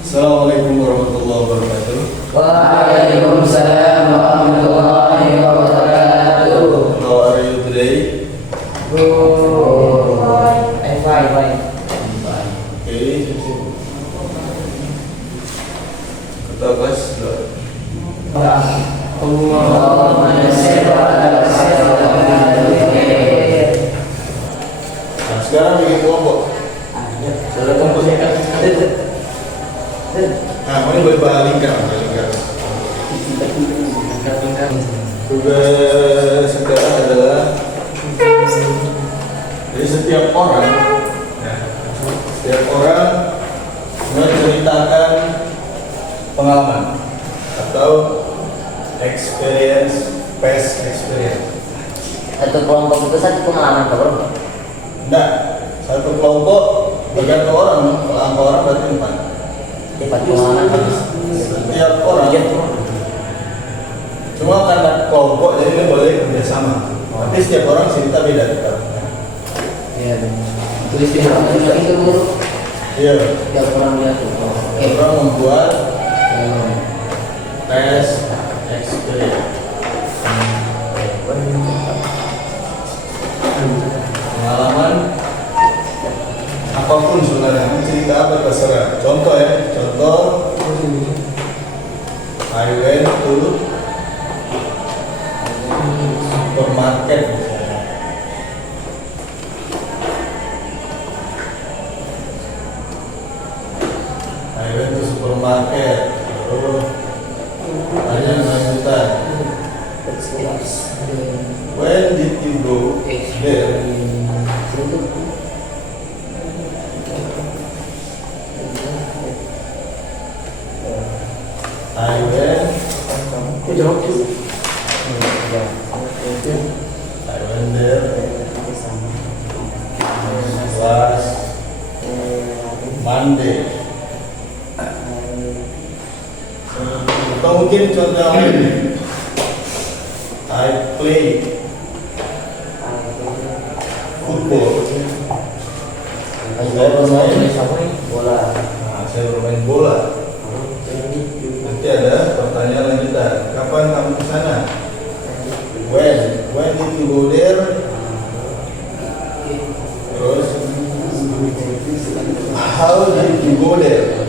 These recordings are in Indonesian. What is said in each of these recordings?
Assalamualaikum warahmatullahi wabarakatuh. Waalaikumsalam warahmatullahi wabarakatuh. How are you today? Good. Fine. Okay. Kita bahas Allahumma shalli ala sayyidina. Nah, sekarang bikin kelompok. Sudah kelompok ya kan? Nah, ini berbalingkan. Tugas sekarang adalah jadi setiap orang menceritakan pengalaman atau past experience. Satu kelompok itu satu pengalaman, bro. Enggak, satu kelompok bergantung orang. Kalau angka orang berarti 4. Sifat pengalaman bagus. Setiap orang. Cuma karena kelompok jadi dia boleh kerjasama. Tapi setiap orang cerita beda. Iya. Tulis di buku itu, guru. Iya. Setiap orang lihat. Oke. Orang membuat past experience. Pengalaman apapun sebenarnya, cerita apa terserah. Contoh ya, I went to supermarket. I went to supermarket. Tanya lanjutan. When did you go there? I went. I went there last Monday. Atau mungkin contoh lain. I play football. Saya bermain bola. Nah, saya bermain bola. Nanti ada pertanyaan lanjutan. Kapan kamu ke sana? When did you go there? Terus, how did you go there?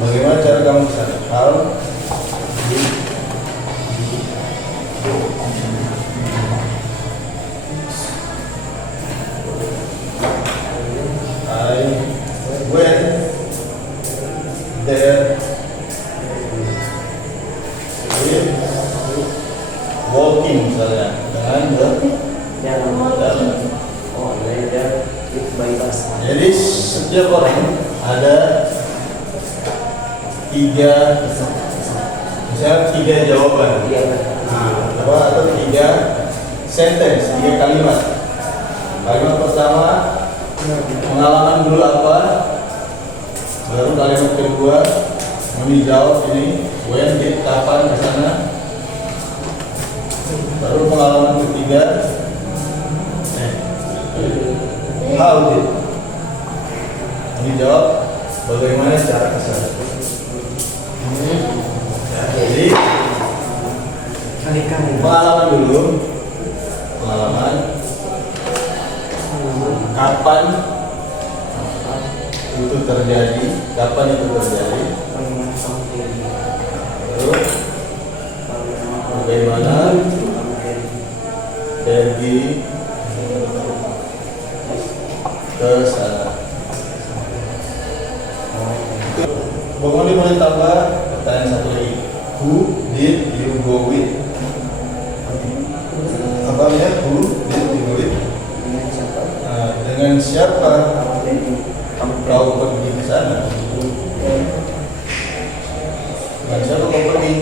Bagaimana cara kamu ke sana? How did I went there with walking misalnya dengan berjalan. Jadi setiap orang ada tiga jawaban. Atau 3 sentence, 3 kalimat. Kalimat pertama pengalaman dulu apa, baru kalimat kedua menjawab ini when did, kapan kesana, baru pengalaman ketiga how did, menjawab bagaimana cara kesana. Jadi pengalaman dulu, kapan itu terjadi, lalu bagaimana pergi ke sana. Pokoknya boleh tambah pertanyaan satu lagi. Who did you go with? Apa ya? Who did you go with? Dengan siapa kau pergi ke sana? Dengan siapa kau pergi?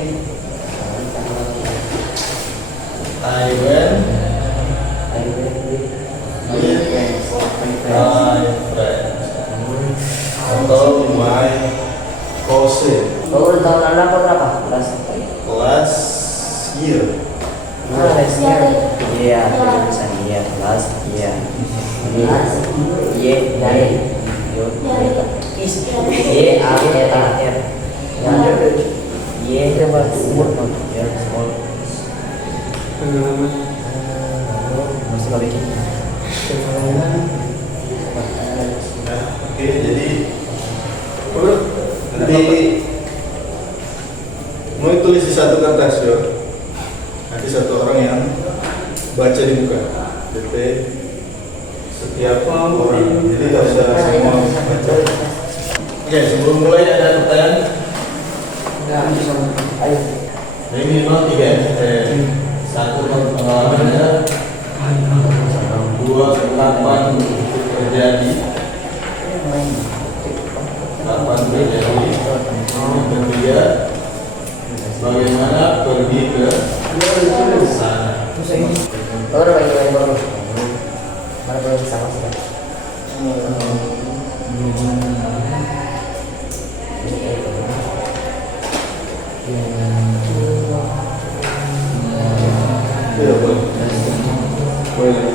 I went with my friends atau my cousin. Baru tahun lalu berapa? Last year. Last year. Iya, bisa iya. Last year. Last year. Ye, A, E, A. Nanti mau tulis di satu kertas yo. Nanti satu orang yang baca di muka. Jadi setiap orang. Jadi nggak usah semua baca. Oke, sebelum mulai ada pertanyaan. Ayo. Nah, ini minimal 3 ya. Satu pengalamannya, 2 kapan terjadi, yang ketiga bagaimana pergi ke sana. Baru baru. Mana belum sama sih? Ya, boleh.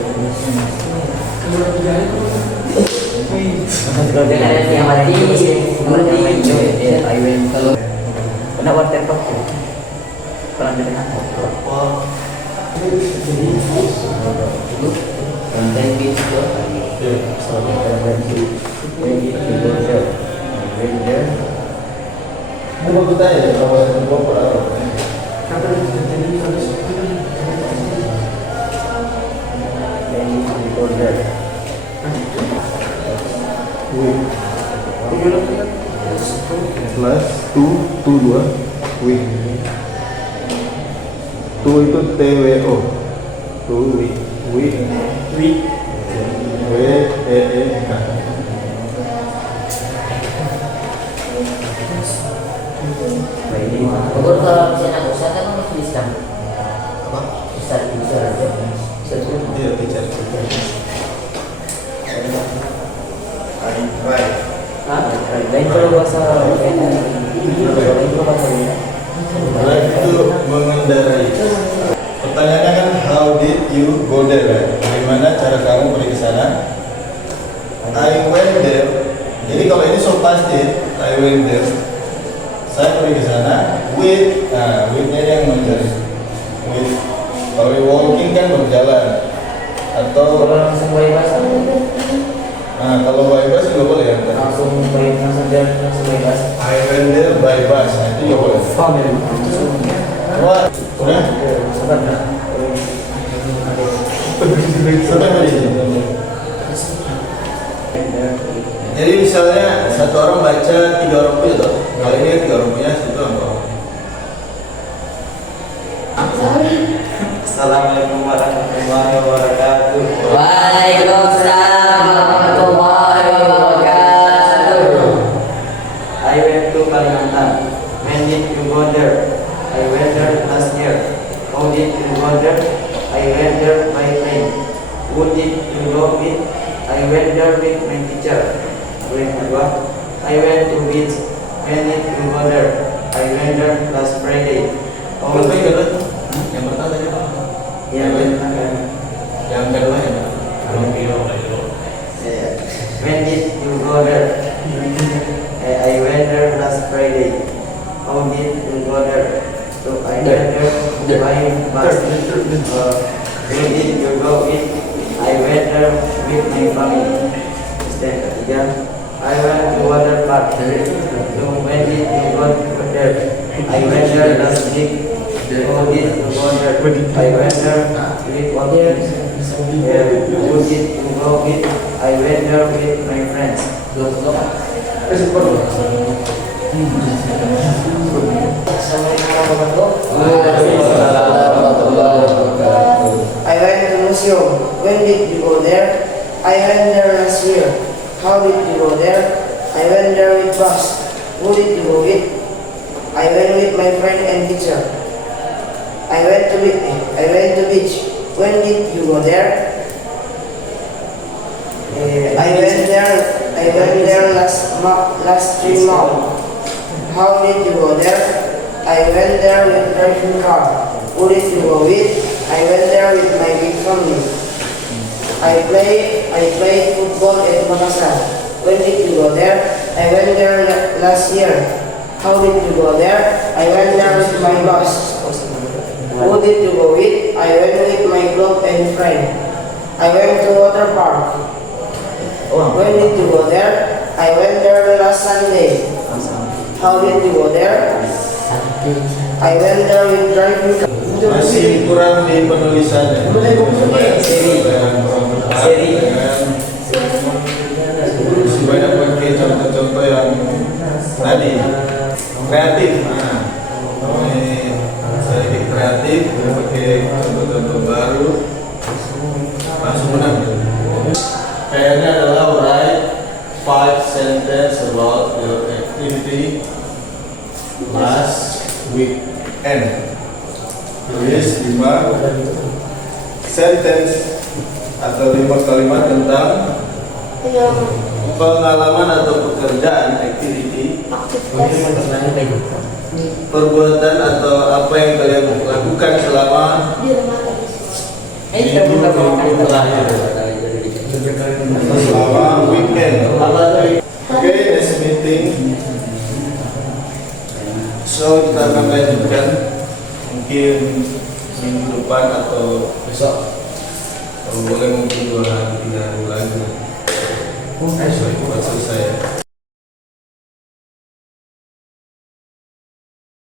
Dengan yang mati, kalau pernah water pak, pernah dengar? Konten video, Mau aku tanya kalau gua pernah plus 2 wing. 2 itu TWO. 2 wing. W E E K. Kalau misalnya usah kan harus bisa apa? Bisa aja. Iya, teacher. Right. Lain kalau bahasa Right itu mengendarai. Pertanyaannya kan how did you go there? Right? Bagaimana cara kamu pergi ke sana? I went there. Jadi kalau ini so pasti, I went there. Saya pergi ke sana with, with-nya yang mencari. With, kalau walking kan berjalan atau langsung bebas, kalau by bus juga boleh ya. langsung bebas. I went there by bus, itu juga boleh. Coba, udah? Sampai di sini. Jadi misalnya satu orang baca 3 orang punya tuh. Kali ini 3 orang punya, satu orang bawa. Assalamualaikum warahmatullahi wabarakatuh. Waalaikumsalam warahmatullahi wabarakatuh. I went to Kalimantan. When did you go there? I went there last year. How did you go there? I went there by train. Who did you go with? I went there with my teacher. Yang kedua, I went to beach. When did you go there? I went there last Friday. How did you go? Yang pertama tadi apa? Yang Yang kedua ya? When did you go there? I went there last Friday. How did you go there? So I went there by bus. Where did you go with? I went there with my family. Dan ketiga, I went to water park. So when did you go there? I went there last week. How did you go there? I went there with water. Who did you go with? I went there with my friends. I went to museum. When did you go there? I went there last year. How did you go there? I went there with bus. Who did you go with? I went with my friend and teacher. I went to beach. When did you go there? I went there last 3 months. How did you go there? I went there with driving car. Who did you go with? I went there with my big family. I played football at Makassar. When did you go there? I went there last year. How did you go there? I went there with my boss. Who did you go with? I went with my club and friend. I went to water park. When did you go there? I went there last Sunday. How did you go there? I went there with driving car. Masih kurang di penulisannya. Seri. Masih banyak pakai contoh-contoh yang tadi kreatif. Nah, ini sedikit kreatif, pakai contoh-contoh baru, langsung menang. Kayaknya adalah write 5 sentences about your activity last weekend. Tulis 5 sentence atau 5 kalimat tentang pengalaman atau pekerjaan, activity, perbuatan atau apa yang kalian lakukan selama minggu terakhir, selama weekend. Oke, next meeting. So kita akan lanjutkan mungkin minggu depan atau besok. Kalau boleh mungkin 2 hari 3 hari lagi. Buat selesai.